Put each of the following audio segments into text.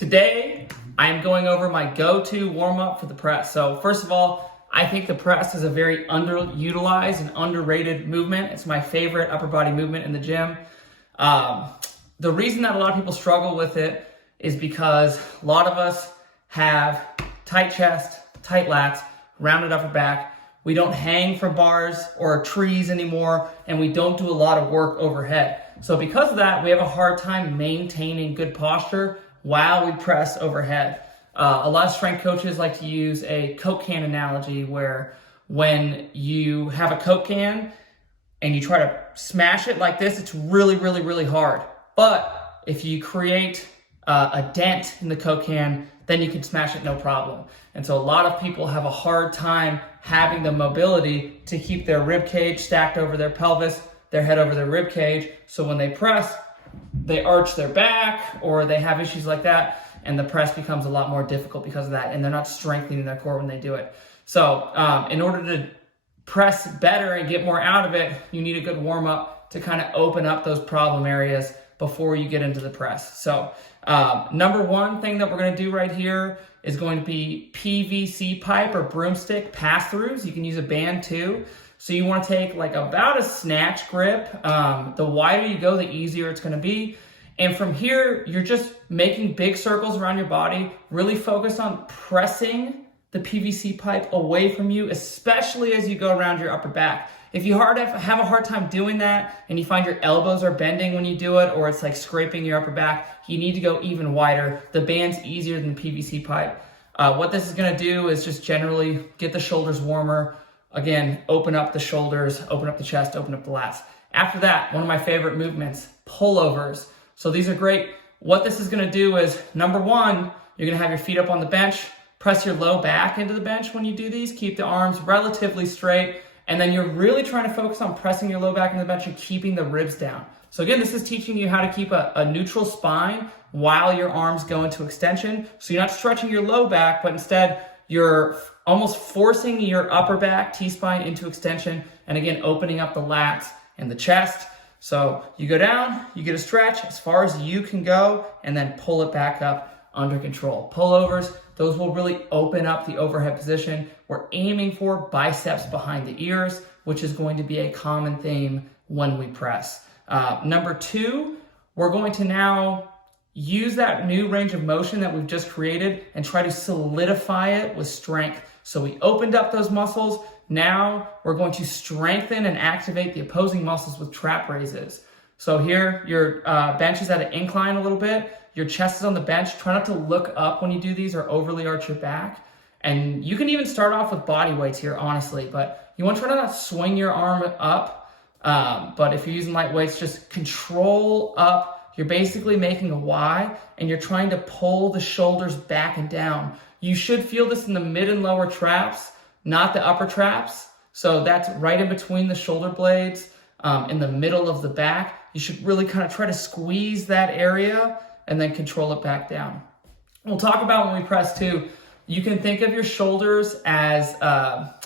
Today, I am going over my go-to warm-up for the press. So first of all, I think the press is a very underutilized and underrated movement. It's my favorite upper body movement in the gym. The reason that a lot of people struggle with it is because a lot of us have tight chest, tight lats, rounded upper back. We don't hang from bars or trees anymore, and we don't do a lot of work overhead. So because of that, we have a hard time maintaining good posture while we press overhead. A lot of strength coaches like to use a Coke can analogy where when you have a Coke can and you try to smash it like this, it's really, really, really hard. But if you create a dent in the Coke can, then you can smash it no problem. And so a lot of people have a hard time having the mobility to keep their rib cage stacked over their pelvis, their head over their rib cage. So when they press, they arch their back or they have issues like that, and the press becomes a lot more difficult because of that, and they're not strengthening their core when they do it. So in order to press better and get more out of it, you need a good warm-up to kind of open up those problem areas before you get into the press. So number one thing that we're going to do right here is going to be PVC pipe or broomstick pass-throughs. You can use a band too. So you want to take like about a snatch grip. The wider you go, the easier it's going to be. And from here, you're just making big circles around your body, really focus on pressing the PVC pipe away from you, especially as you go around your upper back. If you have a hard time doing that and you find your elbows are bending when you do it, or it's like scraping your upper back, you need to go even wider. The band's easier than the PVC pipe. What this is gonna do is just generally get the shoulders warmer. Again, open up the shoulders, open up the chest, open up the lats. After that, one of my favorite movements, pullovers. So these are great. What this is gonna do is, number one, you're gonna have your feet up on the bench, press your low back into the bench when you do these, keep the arms relatively straight, and then you're really trying to focus on pressing your low back into the bench and keeping the ribs down. So again, this is teaching you how to keep a neutral spine while your arms go into extension. So you're not stretching your low back, but instead you're almost forcing your upper back, T-spine into extension, and again, opening up the lats and the chest. So you go down, you get a stretch as far as you can go, and then pull it back up under control. Pullovers, those will really open up the overhead position. We're aiming for biceps behind the ears, which is going to be a common theme when we press. Number two, we're going to now use that new range of motion that we've just created and try to solidify it with strength. So we opened up those muscles. Now we're going to strengthen and activate the opposing muscles with trap raises. So here, your bench is at an incline a little bit. Your chest is on the bench. Try not to look up when you do these or overly arch your back. And you can even start off with body weights here, honestly, but you want to try to not swing your arm up. But if you're using light weights, just control up. You're basically making a Y, and you're trying to pull the shoulders back and down. You should feel this in the mid and lower traps, not the upper traps. So that's right in between the shoulder blades, in the middle of the back. You should really kind of try to squeeze that area and then control it back down. We'll talk about when we press too. You can think of your shoulders as,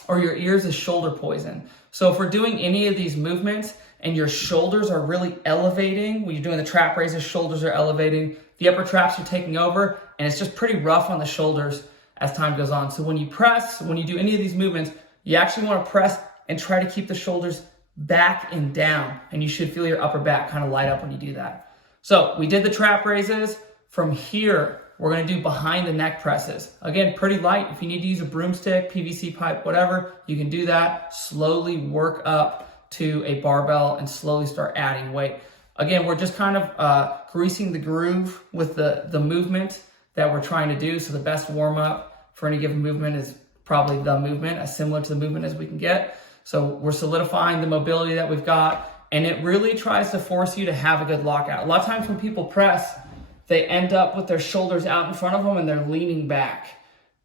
or your ears as shoulder poison. So if we're doing any of these movements and your shoulders are really elevating, when you're doing the trap raises, shoulders are elevating, the upper traps are taking over, and it's just pretty rough on the shoulders as time goes on. So when you press, when you do any of these movements, you actually want to press and try to keep the shoulders back and down, and you should feel your upper back kind of light up when you do that. So we did the trap raises. From here, we're going to do behind the neck presses. Again, pretty light. If you need to use a broomstick, PVC pipe, whatever, you can do that. Slowly work up to a barbell and slowly start adding weight. Again, we're just kind of greasing the groove with the movement that we're trying to do. So the best warm up for any given movement is probably the movement, as similar to the movement as we can get. So we're solidifying the mobility that we've got, and it really tries to force you to have a good lockout. A lot of times when people press, they end up with their shoulders out in front of them and they're leaning back.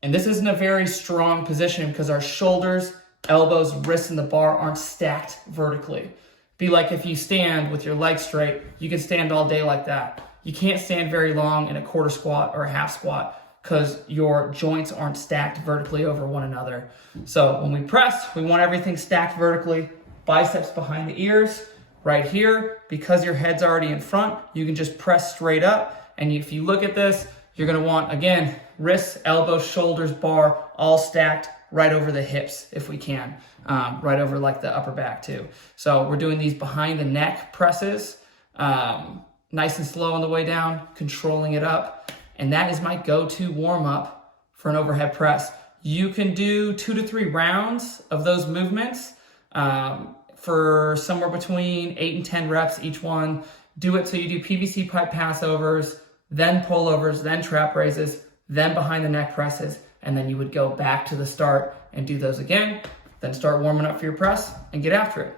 And this isn't a very strong position because our shoulders, elbows, wrists, and the bar aren't stacked vertically. Be like if you stand with your legs straight, you can stand all day like that. You can't stand very long in a quarter squat or a half squat because your joints aren't stacked vertically over one another. So when we press, we want everything stacked vertically, biceps behind the ears. Right here, because your head's already in front, you can just press straight up. And if you look at this, You're gonna want, again, wrists, elbows, shoulders, bar, all stacked right over the hips if we can, right over like the upper back too. So we're doing these behind the neck presses, nice and slow on the way down, controlling it up. And that is my go-to warm-up for an overhead press. You can do 2 to 3 rounds of those movements for somewhere between 8 and 10 reps each one. Do it so you do PVC pipe passovers, then pullovers, then trap raises, then behind the neck presses, and then you would go back to the start and do those again, then start warming up for your press and get after it.